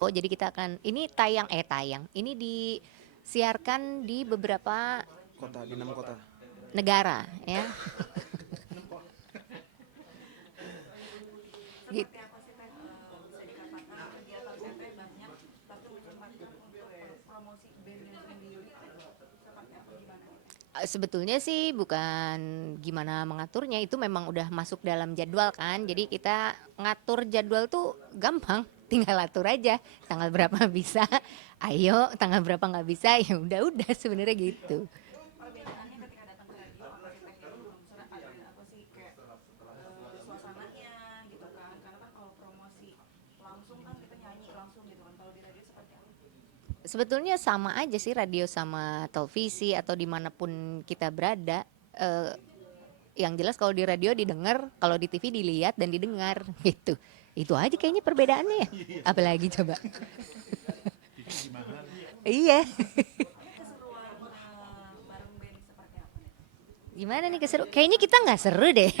Oh, jadi kita akan ini tayang, ini disiarkan di beberapa Kota di 6 kota. negara ya. Gitu. Seperti apa sih Teh, bisa dikatakan kegiatan Teteh banyak tapi menyempatkan untuk promosi bandnya sendiri seperti apa gimana? Sebetulnya sih bukan gimana mengaturnya, itu memang udah masuk dalam jadwal kan. Jadi kita ngatur jadwal tuh gampang, tinggal atur aja. Tanggal berapa bisa, ayo. Tanggal berapa nggak bisa, ya udah sebenarnya gitu. Perbedaannya ketika datang ke radio apa sih Teh yang ada apa sih kayak suasananya gitu kan? Karena kan kalau promosi langsung kan kita nyanyi langsung gitu kan. Kalau di radio seperti apa? Sebetulnya sama aja sih radio sama televisi atau dimanapun kita berada. Eh, yang jelas kalau di radio didengar, kalau di TV dilihat dan didengar gitu. Itu aja kayaknya perbedaannya ya. Apalagi coba. Iya. Tapi keseruan bareng band seperti apa nih? Gimana nih keseru? Kayaknya kita nggak seru deh.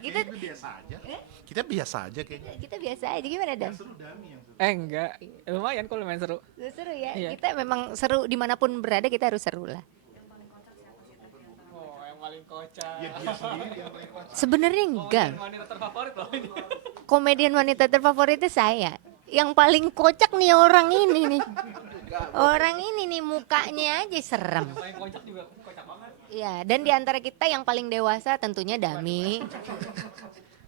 kita Kita biasa aja. Kita biasa aja kayaknya. kita biasa aja, gimana Dan? Seru Dami yang seru. Enggak, lumayan kok, lumayan seru. Seru ya. Iya. Kita memang seru dimanapun berada, kita harus seru lah. Oh, yang paling kocak. Ya dia sendiri yang paling kocak. Sebenarnya Oh, enggak. wanita terfavorit loh ini. Komedian wanita terfavorit itu saya. Yang paling kocak nih orang ini nih. Orang ini nih mukanya aja serem. Paling kocak juga, kocak banget. Iya, dan di antara kita yang paling dewasa tentunya Dami.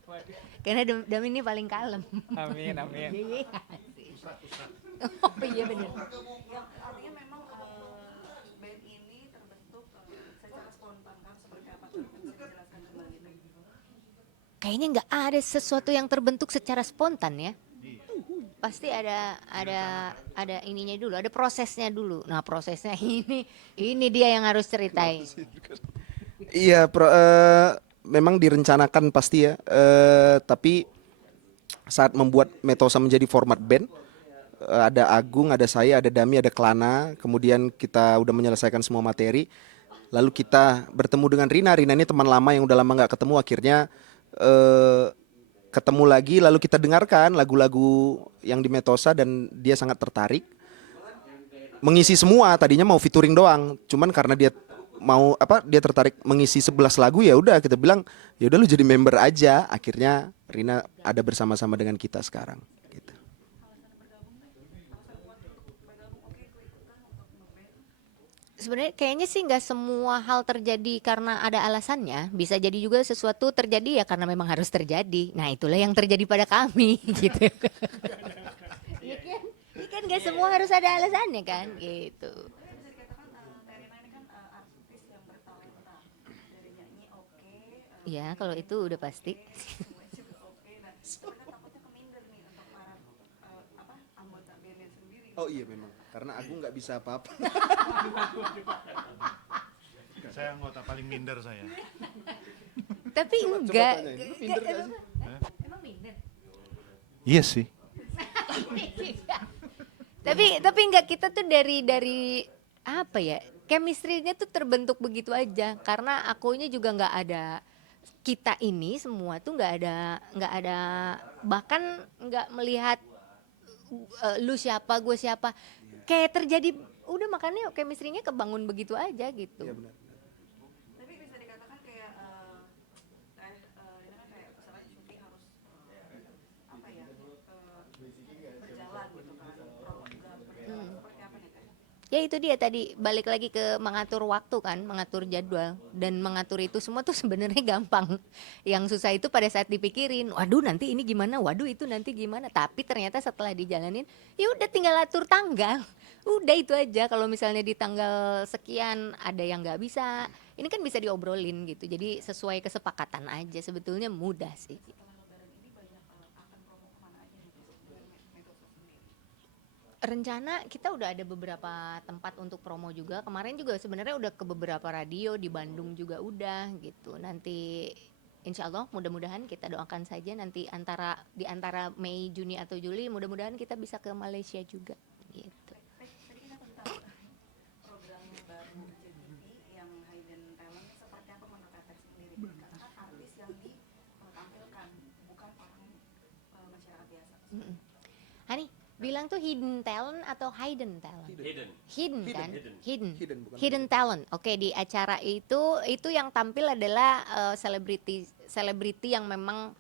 Waduh. Karena Dami ini paling kalem. Amin, amin. Iya. Oh iya benar. Yang artinya memang band ini terbentuk secara spontan kan seperti apa tuh? Bisa dijelaskan kembali Teh? Kayaknya nggak ada sesuatu yang terbentuk secara spontan ya. Pasti ada ininya dulu, ada prosesnya dulu. Nah, prosesnya ini dia yang harus ceritain. Iya, memang direncanakan pasti ya. Tapi saat membuat Metosa menjadi format band, ada Agung, ada saya, ada Dami, ada Klana. Kemudian kita udah menyelesaikan semua materi. Lalu kita bertemu dengan Rina. Rina ini teman lama yang udah lama nggak ketemu. Akhirnya ketemu lagi. Lalu kita dengarkan lagu-lagu yang di Metosa dan dia sangat tertarik. Mengisi semua. Tadinya mau featuring doang. Cuman karena dia dia tertarik mengisi 11 lagu, ya udah kita bilang ya udah lu jadi member aja. Akhirnya Rina ada bersama-sama dengan kita sekarang gitu. Sebenarnya kayaknya sih nggak semua hal terjadi karena ada alasannya. Bisa jadi juga sesuatu terjadi ya karena memang harus terjadi. Nah, itulah yang terjadi pada kami gitu. Iya kan? Iya kan nggak semua harus ada alasannya kan gitu. Bisa dikatakan Terina ini kan artis yang bertalenta dari nyanyi oke, Iya, kalau itu udah pasti. semuanya juga oke. Nah, sebenarnya takutnya keminder nih untuk para anggota bandnya sendiri. Oh iya memang, karena aku nggak bisa apa-apa. Saya anggota paling minder saya. Tapi enggak. tanya, lu minder nggak sih? Emang minder? Iya sih. Tapi enggak, kita tuh dari apa ya, chemistry-nya tuh terbentuk begitu aja karena akunya juga nggak ada, kita ini semua tuh nggak ada bahkan nggak melihat lu siapa gue siapa, kayak terjadi udah, makanya chemistry-nya kebangun begitu aja gitu. Iya benar. Tapi bisa dikatakan kayak ini kan kayak misalnya syuting harus apa ya berjalan gitu kan, promo juga berjalan. Seperti apa nih Teh? Ya itu dia tadi, balik lagi ke mengatur waktu kan, mengatur jadwal dan mengatur itu semua tuh sebenarnya gampang. Yang susah itu pada saat dipikirin, waduh nanti ini gimana, waduh itu nanti gimana. Tapi ternyata setelah dijalanin, ya udah tinggal atur tanggal. Udah itu aja. Kalau misalnya di tanggal sekian ada yang nggak bisa, ini kan bisa diobrolin gitu. Jadi sesuai kesepakatan aja. Sebetulnya mudah sih. Rencana kita udah ada beberapa tempat untuk promo juga. Kemarin juga sebenarnya udah ke beberapa radio di Bandung juga udah gitu. Nanti insya Allah mudah-mudahan kita doakan saja nanti di antara Mei, Juni atau Juli mudah-mudahan kita bisa ke Malaysia juga gitu. Tadi kita tentang program baru JTV yang Hidden Talent seperti apa menurut Teteh sendiri? Karena kan artis yang ditampilkan bukan orang masyarakat biasa. Bilang tuh hidden talent atau hidden talent? Hidden kan? Hidden. bukan Hidden talent. Oke, di acara itu yang tampil adalah selebriti yang memang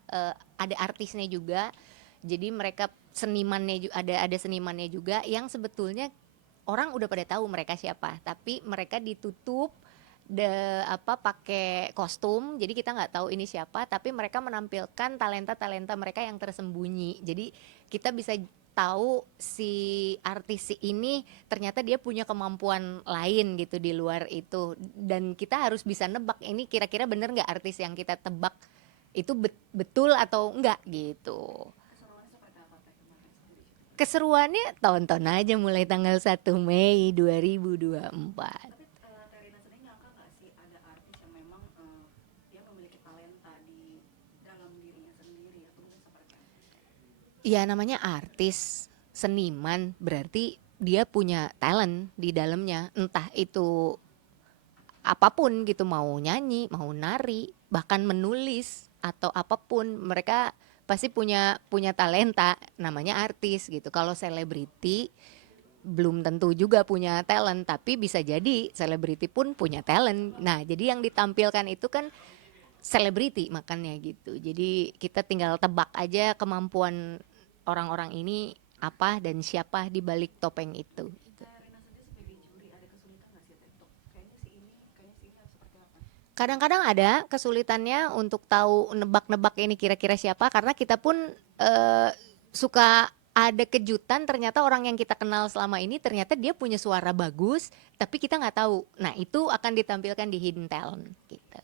ada artisnya juga. Jadi mereka senimannya ada senimannya juga yang sebetulnya orang udah pada tahu mereka siapa, tapi mereka ditutup pakai kostum, jadi kita nggak tahu ini siapa, tapi mereka menampilkan talenta mereka yang tersembunyi. Jadi kita bisa tahu si artis ini ternyata dia punya kemampuan lain gitu di luar itu, dan kita harus bisa nebak ini kira-kira bener nggak artis yang kita tebak itu betul atau enggak gitu. Keseruannya tonton aja mulai tanggal 1 Mei 2024. Tapi Terina sendiri nyangka nggak sih ada artis yang memang dia memiliki talenta di dalam dirinya sendiri atau mungkin seperti apa? Ya namanya artis, seniman, berarti dia punya talent di dalamnya. Entah itu apapun gitu, mau nyanyi, mau nari, bahkan menulis atau apapun, mereka pasti punya talenta, namanya artis gitu. Kalau selebriti belum tentu juga punya talent, tapi bisa jadi selebriti pun punya talent. Nah, jadi yang ditampilkan itu kan selebriti makanya gitu. Jadi kita tinggal tebak aja kemampuan orang-orang ini apa dan siapa di balik topeng itu. Gitu. Terina sendiri sebagai juri ada kesulitan nggak sih untuk kayaknya si ini harus seperti apa? Kadang-kadang ada kesulitannya untuk tahu nebak-nebak ini kira-kira siapa, karena kita pun suka ada kejutan, ternyata orang yang kita kenal selama ini ternyata dia punya suara bagus, tapi kita nggak tahu. Nah itu akan ditampilkan di Hidden Talent gitu.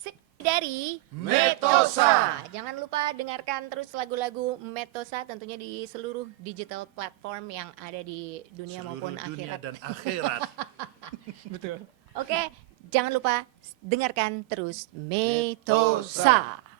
Sip, dari Metosa. Jangan lupa dengarkan terus lagu-lagu Metosa tentunya di seluruh digital platform yang ada di dunia maupun Seluruh dunia akhirat. dan akhirat. Betul. Oke, jangan lupa dengarkan terus Metosa.